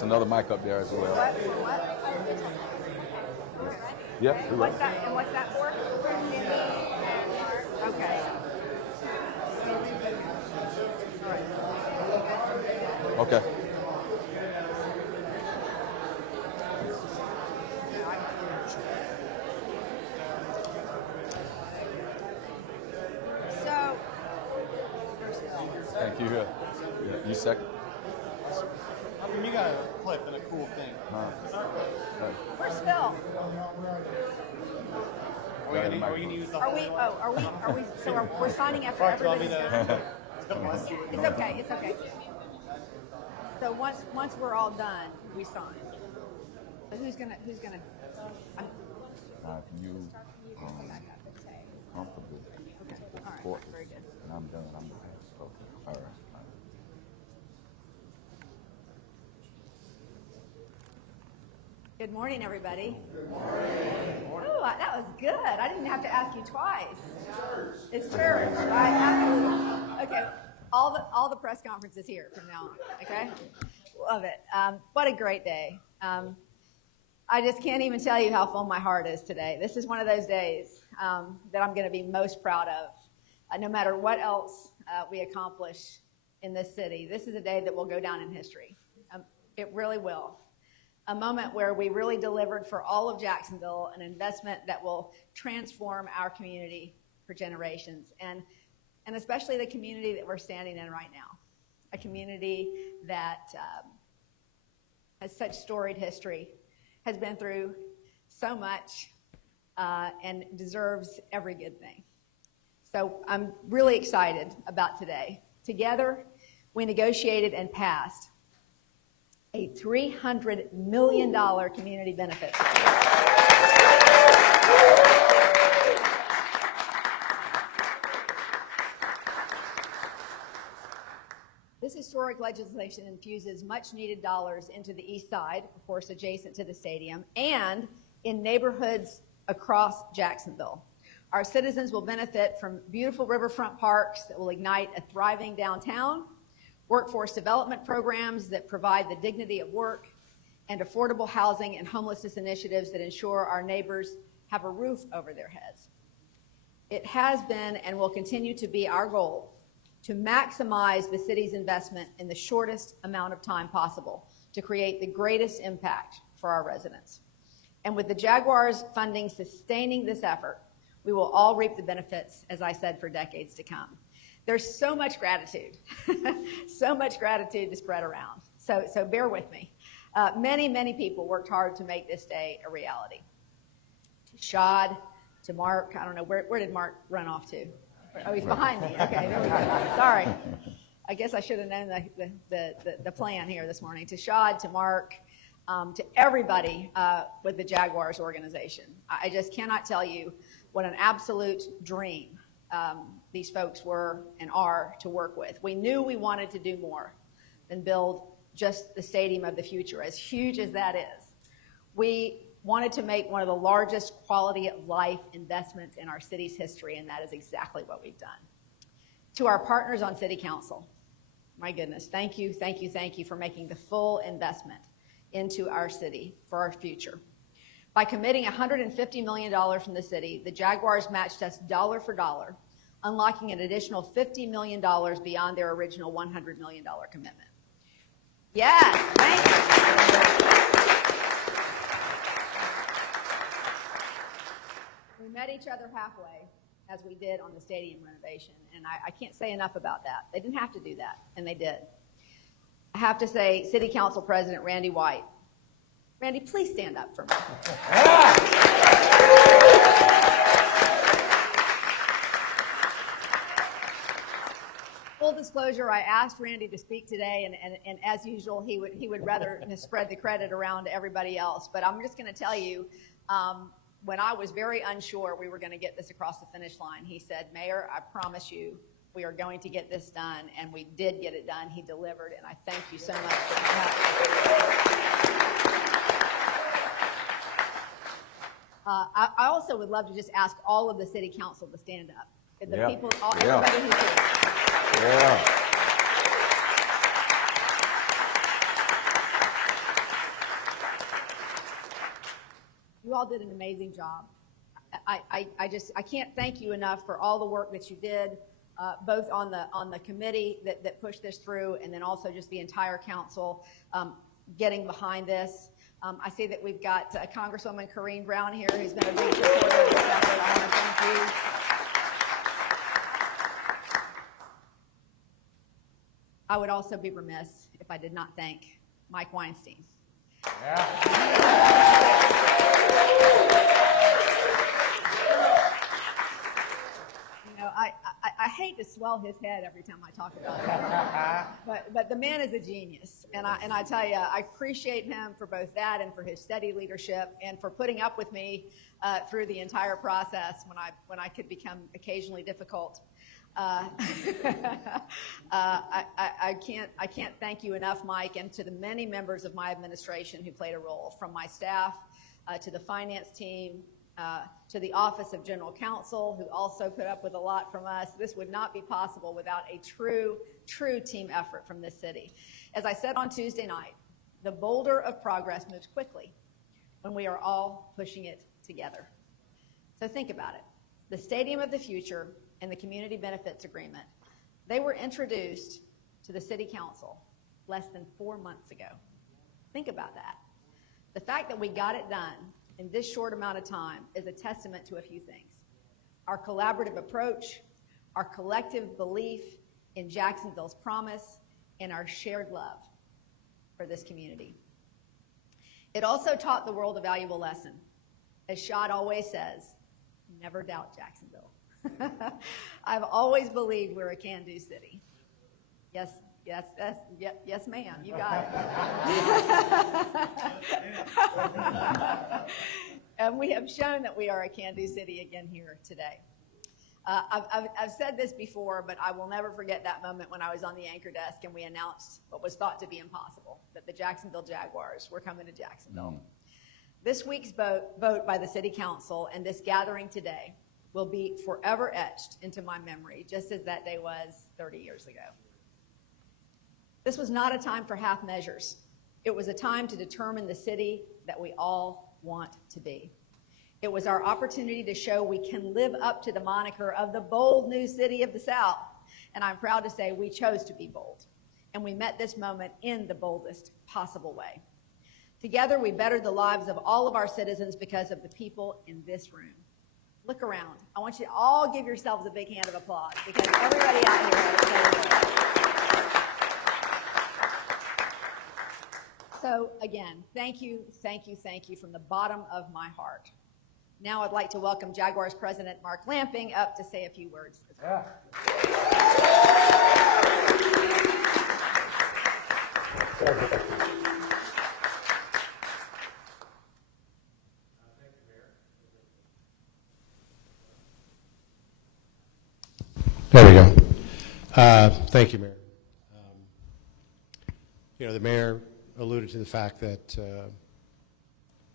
It's another mic up there as well. What? Yep. And what's that for? Okay. Okay. So, Thank you. Yeah. You second. I mean, you got a clip and a cool thing. where's Phil? Are we gonna use the Are whole we? one? Oh, are we? So we're signing after Mark, do you want me everybody's done. to? It's okay. It's okay. So once we're all done, we sign. So who's gonna? I'm, You comfortable? okay. All right. Court. Very good. And I'm done. I'm so, all right. Good morning, everybody. Good morning. Oh, that was good. I didn't have to ask you twice. It's church. Right? Absolutely. Okay. All the press conferences here from now on. Okay. Love it. What a great day. I just can't even tell you how full my heart is today. This is one of those days that I'm going to be most proud of. No matter what else we accomplish in this city, this is a day that will go down in history. It really will. A moment where we really delivered for all of Jacksonville an investment that will transform our community for generations, and especially the community that we're standing in right now, a community that has such storied history, has been through so much, and deserves every good thing. So I'm really excited about today. Together, we negotiated and passed a $300 million community benefit. This historic legislation infuses much needed dollars into the east side, of course adjacent to the stadium, and in neighborhoods across Jacksonville. Our citizens will benefit from beautiful riverfront parks that will ignite a thriving downtown, workforce development programs that provide the dignity of work, and affordable housing and homelessness initiatives that ensure our neighbors have a roof over their heads. It has been and will continue to be our goal to maximize the city's investment in the shortest amount of time possible to create the greatest impact for our residents. And with the Jaguars funding sustaining this effort, we will all reap the benefits, as I said, for decades to come. There's so much gratitude, so much gratitude to spread around. So bear with me. Many people worked hard to make this day a reality. To Shad, to Mark, I don't know, where did Mark run off to? Oh, he's behind me. Okay, there we go. Sorry. I guess I should have known the plan here this morning. To Shad, to Mark, to everybody with the Jaguars organization. I just cannot tell you what an absolute dream these folks were and are to work with. We knew we wanted to do more than build just the stadium of the future, as huge as that is. We wanted to make one of the largest quality of life investments in our city's history, and that is exactly what we've done. To our partners on City Council, my goodness, thank you for making the full investment into our city for our future. By committing $150 million from the city, the Jaguars matched us dollar for dollar, unlocking an additional $50 million beyond their original $100 million commitment. Yes, thank you. We met each other halfway, as we did on the stadium renovation, and I can't say enough about that. They didn't have to do that, and they did. I have to say, City Council President Randy White. Randy, please stand up for me. Full disclosure, I asked Randy to speak today, and as usual, he would rather spread the credit around to everybody else. But I'm just going to tell you, when I was very unsure we were going to get this across the finish line, he said, Mayor, I promise you, we are going to get this done, and we did get it done. He delivered, and I thank you so much for that. I also would love to just ask all of the City Council to stand up. The people, everybody who's here. You all did an amazing job. I can't thank you enough for all the work that you did, both on the committee that pushed this through, and then also just the entire council getting behind this. I see that we've got Congresswoman Corrine Brown here, who's been a big supporter of this effort. I want to thank you. I would also be remiss if I did not thank Mike Weinstein. You know, I hate to swell his head every time I talk about him, but the man is a genius, and I tell you, I appreciate him for both that and for his steady leadership and for putting up with me through the entire process when I could become occasionally difficult. I can't thank you enough, Mike, and to the many members of my administration who played a role, from my staff to the finance team, to the Office of General Counsel, who also put up with a lot from us. This would not be possible without a true team effort from this city. As I said on Tuesday night, the boulder of progress moves quickly when we are all pushing it together. So think about it. The Stadium of the Future and the Community Benefits Agreement, they were introduced to the City Council less than 4 months ago. Think about that. The fact that we got it done in this short amount of time is a testament to a few things. Our collaborative approach, our collective belief in Jacksonville's promise, and our shared love for this community. It also taught the world a valuable lesson. As Shad always says, never doubt Jacksonville. I've always believed we're a can-do city. Yes, ma'am, you got it. And we have shown that we are a can-do city again here today. I've said this before, but I will never forget that moment when I was on the anchor desk and we announced what was thought to be impossible, that the Jacksonville Jaguars were coming to Jacksonville. No. This week's vote by the City Council and this gathering today will be forever etched into my memory, just as that day was 30 years ago. This was not a time for half measures. It was a time to determine the city that we all want to be. It was our opportunity to show we can live up to the moniker of the bold new city of the South. And I'm proud to say we chose to be bold. And we met this moment in the boldest possible way. Together, we bettered the lives of all of our citizens because of the people in this room. Look around. I want you to all give yourselves a big hand of applause because everybody out here had a say. So again, thank you from the bottom of my heart. Now I'd like to welcome Jaguars President Mark Lamping up to say a few words as well. There we go. Thank you, Mayor. The mayor alluded to the fact that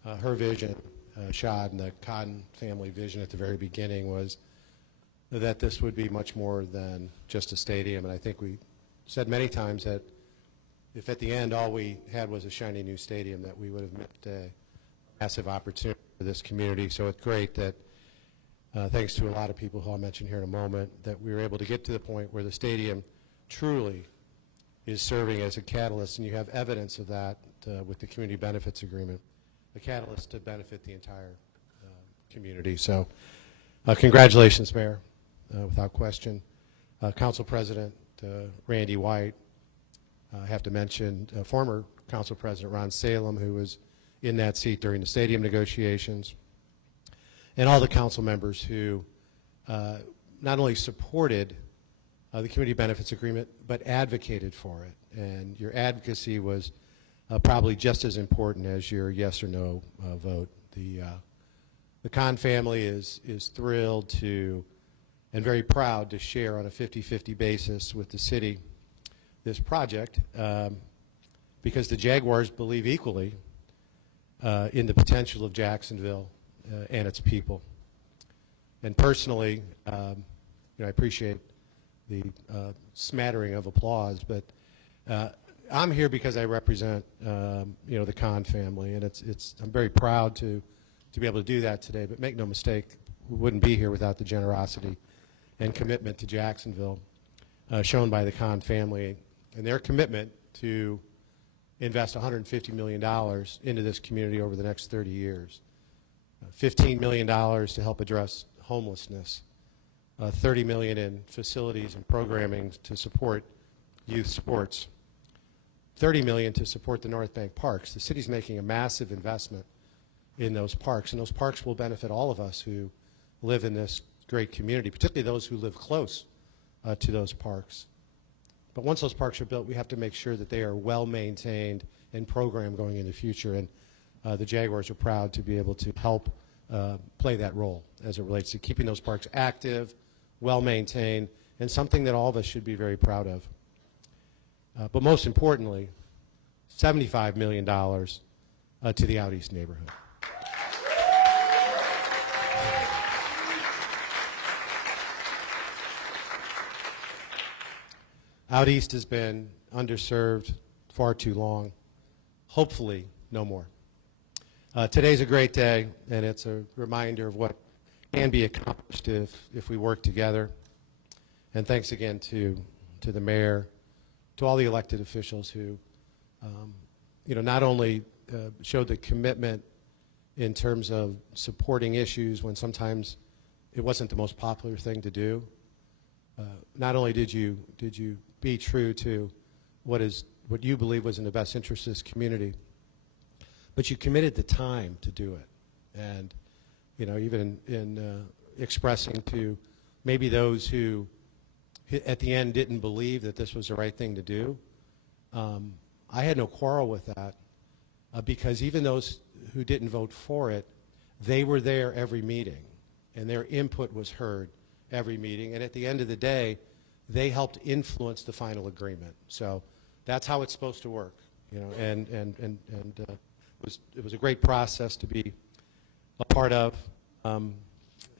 her vision, Shad, and the Cotton family vision at the very beginning was that this would be much more than just a stadium. And I think we said many times that if at the end all we had was a shiny new stadium, that we would have missed a massive opportunity for this community. So it's great that thanks to a lot of people who I'll mention here in a moment, that we were able to get to the point where the stadium truly is serving as a catalyst, and you have evidence of that with the Community Benefits Agreement, a catalyst to benefit the entire community. So congratulations, Mayor, without question. Council President Randy White, I have to mention former Council President Ron Salem, who was in that seat during the stadium negotiations, and all the council members who not only supported the Community Benefits Agreement, but advocated for it. And your advocacy was probably just as important as your yes or no vote. The Kahn family is thrilled to and very proud to share on a 50-50 basis with the city this project because the Jaguars believe equally in the potential of Jacksonville and its people. And personally, I appreciate the smattering of applause, but I'm here because I represent, the Kahn family, and I'm very proud to to be able to do that today. But make no mistake, we wouldn't be here without the generosity and commitment to Jacksonville shown by the Kahn family and their commitment to invest $150 million into this community over the next 30 years. $15 million to help address homelessness, $30 million in facilities and programming to support youth sports, $30 million to support the North Bank Parks. The city's making a massive investment in those parks, and those parks will benefit all of us who live in this great community, particularly those who live close to those parks. But once those parks are built, we have to make sure that they are well maintained and programmed going into the future, and the Jaguars are proud to be able to help play that role as it relates to keeping those parks active, well maintained, and something that all of us should be very proud of. But most importantly, $75 million to the Out East neighborhood. Out East has been underserved far too long. Hopefully, no more. Today's a great day, and it's a reminder of what can be accomplished if we work together. And thanks again to the mayor, to all the elected officials who, not only showed the commitment in terms of supporting issues when sometimes it wasn't the most popular thing to do. Not only did you be true to what you believe was in the best interest of this community, but you committed the time to do it. And, even in expressing to maybe those who at the end didn't believe that this was the right thing to do, I had no quarrel with that because even those who didn't vote for it, they were there every meeting, and their input was heard every meeting. And at the end of the day, they helped influence the final agreement. So that's how it's supposed to work, and it was a great process to be a part of. And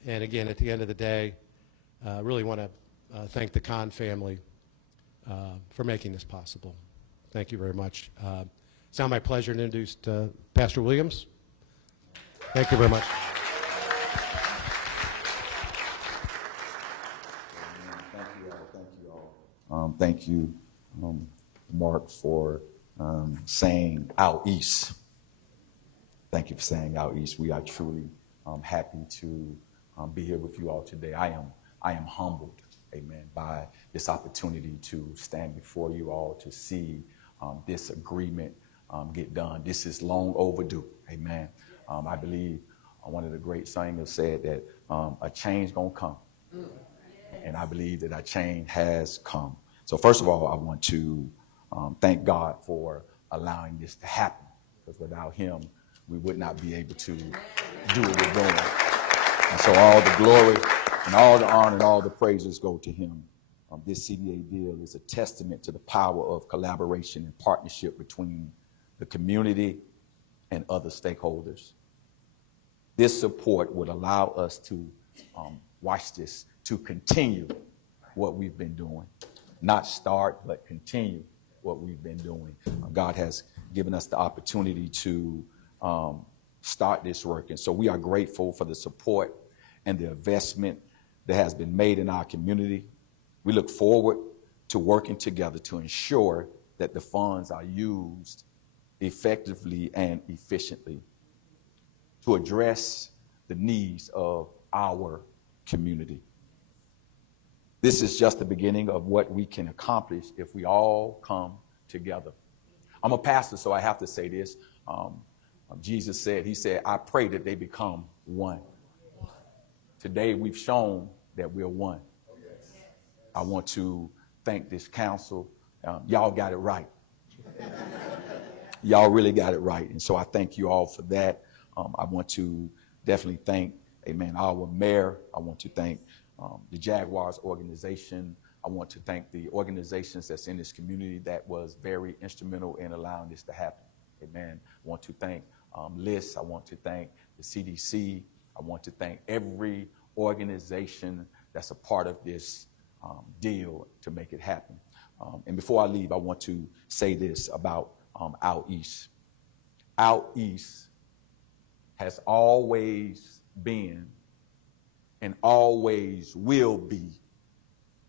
again, at the end of the day, I really want to thank the Kahn family for making this possible. Thank you very much. It's now my pleasure to introduce Pastor Williams. Thank you very much. Thank you, Mark, for saying Out East. Thank you for saying Out East. We are truly happy to be here with you all today. I am humbled, amen, by this opportunity to stand before you all to see this agreement get done. This is long overdue, amen. I believe one of the great singers said that a change gonna come, and I believe that a change has come. So first of all, I want to thank God for allowing this to happen, because without him, we would not be able to do what we're doing. And so all the glory and all the honor and all the praises go to him. This CDA deal is a testament to the power of collaboration and partnership between the community and other stakeholders. This support would allow us to, watch this, to continue what we've been doing. Not start, but continue what we've been doing. God has given us the opportunity to start this work. And so we are grateful for the support and the investment that has been made in our community. We look forward to working together to ensure that the funds are used effectively and efficiently to address the needs of our community. This is just the beginning of what we can accomplish if we all come together. I'm a pastor, so I have to say this. Jesus said, he said, I pray that they become one. Today we've shown that we're one. I want to thank this council. Y'all got it right. Y'all really got it right. And so I thank you all for that. I want to definitely thank, amen, our mayor. I want to thank the Jaguars organization. I want to thank the organizations that's in this community that was very instrumental in allowing this to happen. Amen. I want to thank LIST. I want to thank the CDC. I want to thank every organization that's a part of this deal to make it happen. And before I leave, I want to say this about Out East. Out East has always been and always will be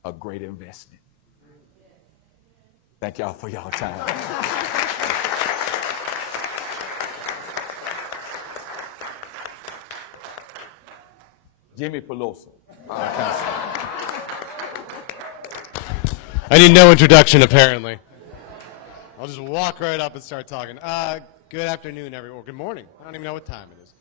a great investment. Thank y'all for y'all time. Jimmy Peloso. I need no introduction, apparently. I'll just walk right up and start talking. Good afternoon, everyone. Good morning. I don't even know what time it is.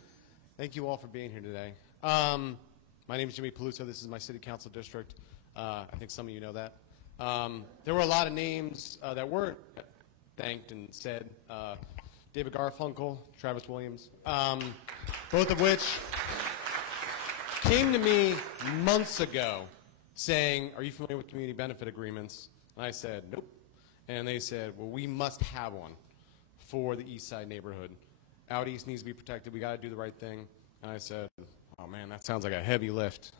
Thank you all for being here today. My name is Jimmy Peluso. This is my city council district. I think some of you know that. There were a lot of names that weren't thanked and said. David Garfunkel, Travis Williams, both of which came to me months ago saying, are you familiar with community benefit agreements? And I said, nope. And they said, well, we must have one for the East Side neighborhood. Out East needs to be protected. We got to do the right thing. And I said, oh, man, that sounds like a heavy lift.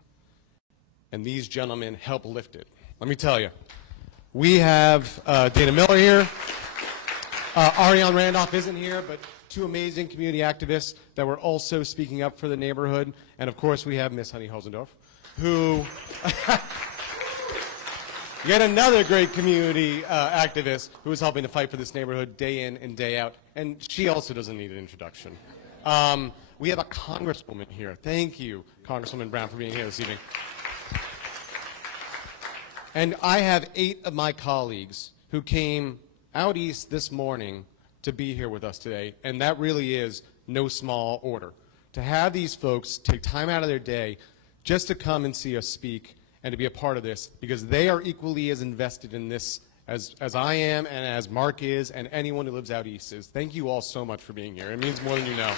And these gentlemen helped lift it. Let me tell you, we have Dana Miller here. Ariane Randolph isn't here, but two amazing community activists that were also speaking up for the neighborhood. And, of course, we have Miss Honey Hosendorf, who yet another great community activist who is helping to fight for this neighborhood day in and day out. And she also doesn't need an introduction. We have a congresswoman here. Thank you, Congresswoman Brown, for being here this evening. And I have 8 of my colleagues who came out east this morning to be here with us today, and that really is no small order. To have these folks take time out of their day just to come and see us speak and to be a part of this, because they are equally as invested in this as I am and as Mark is and anyone who lives out east is. Thank you all so much for being here. It means more than you know.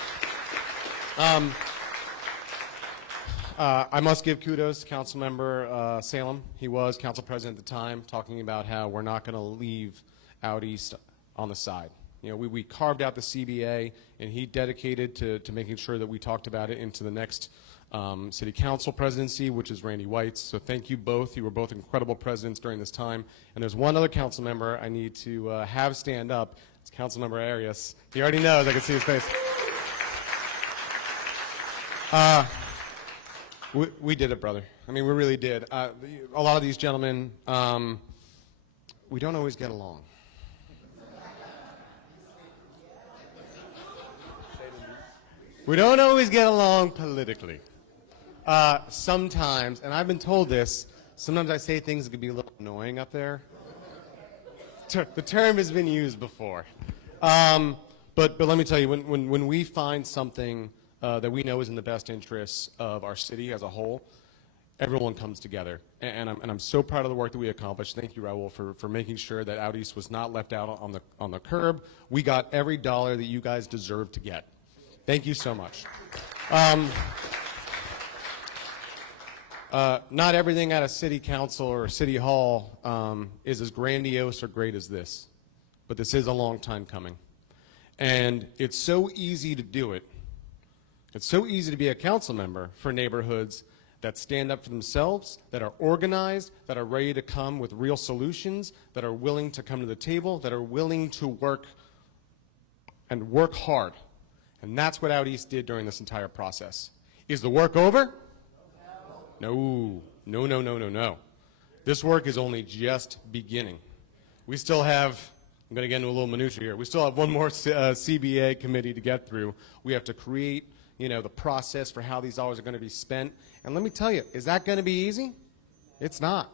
I must give kudos to Councilmember Salem. He was council president at the time, talking about how we're not going to leave out east on the side. You know, we carved out the CBA, and he dedicated to making sure that we talked about it into the next city council presidency, which is Randy White's. So thank you both. You were both incredible presidents during this time. And there's one other council member I need to have stand up. It's Councilmember Arias. He already knows. I can see his face. We did it, brother. I mean, we really did. A lot of these gentlemen, we don't always get along. We don't always get along politically. Sometimes, and I've been told this, sometimes I say things that could be a little annoying up there. The term has been used before. But let me tell you, when we find something that we know is in the best interests of our city as a whole, everyone comes together. And I'm so proud of the work that we accomplished. Thank you, Raul, for making sure that Out East was not left out on the curb. We got every dollar that you guys deserve to get. Thank you so much. Not everything at a city council or city hall is as grandiose or great as this, but this is a long time coming. And it's so easy to do it. It's so easy to be a council member for neighborhoods that stand up for themselves, that are organized, that are ready to come with real solutions, that are willing to come to the table, that are willing to work and work hard. And that's what Out East did during this entire process. Is the work over? No. No, no, no, no, no. This work is only just beginning. We still have, I'm going to get into a little minutia here, we still have one more CBA committee to get through. We have to create, you know, the process for how these dollars are going to be spent. And let me tell you, is that going to be easy? It's not.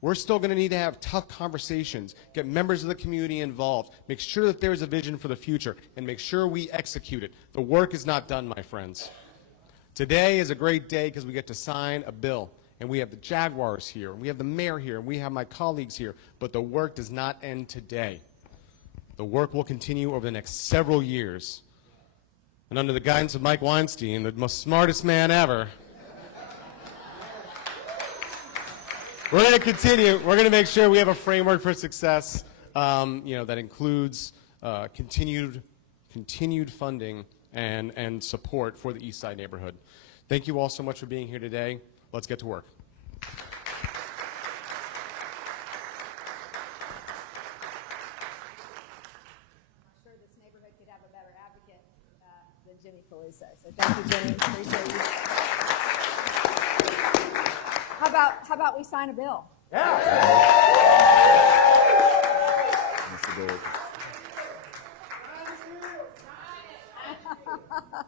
We're still going to need to have tough conversations, get members of the community involved, make sure that there's a vision for the future, and make sure we execute it. The work is not done, my friends. Today is a great day because we get to sign a bill, and we have the Jaguars here, and we have the mayor here, and we have my colleagues here, but the work does not end today. The work will continue over the next several years. And under the guidance of Mike Weinstein, the most smartest man ever, we're going to continue. We're going to make sure we have a framework for success, you know, that includes continued funding and support for the East Side neighborhood. Thank you all so much for being here today. Let's get to work. I'm sure this neighborhood could have a better advocate than Jimmy Peluso. So Thank you, Jenny. Appreciate you. How about we sign a bill? Mr. Derek.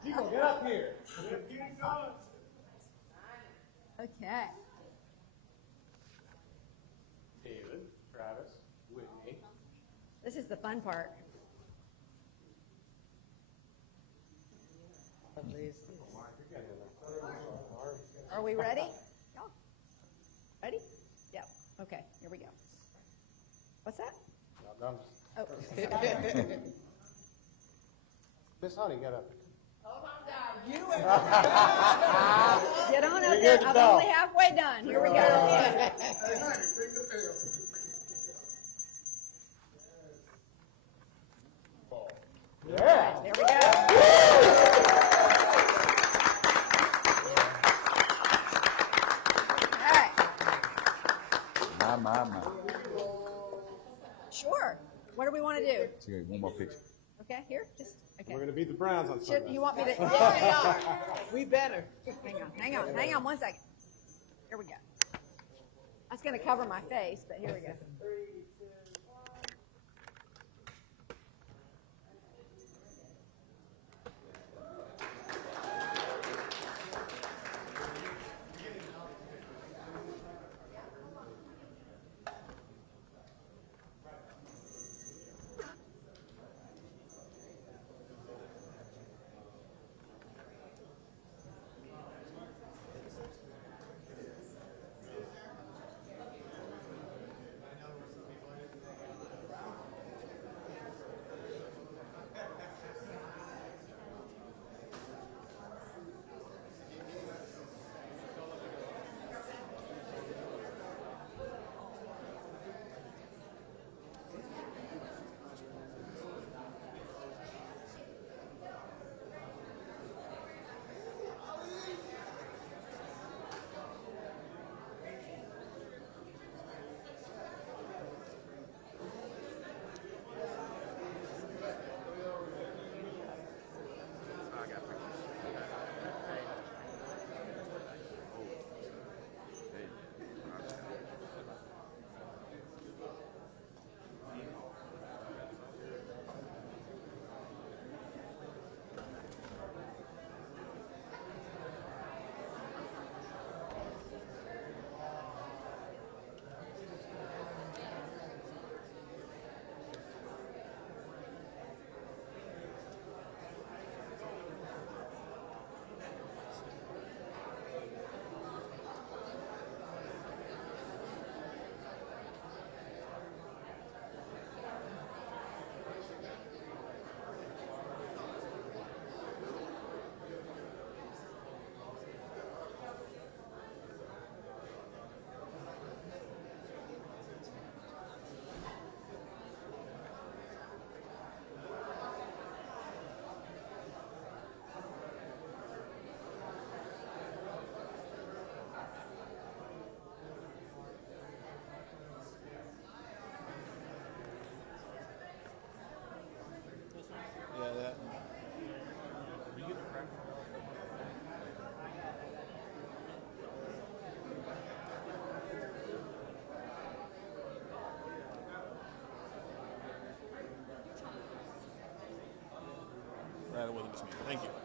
People, get up here. Okay. David, Travis, Whitney. This is the fun part. Are we ready? Y'all ready? Yep. Okay, here we go. What's that? Oh. Miss Honey, get up. Get on up You're there. good to I'm go. only halfway done. Here we go. Yeah. There we go. All right. My. Sure. What do we want to do? So you got one more picture. Okay, here? Just, okay. We're going to beat the Browns on Should, Sunday. you want me to? Yes, they are. We better. Hang on 1 second. Here we go. That's going to cover my face, but here we go. That wasn't just me. Thank you.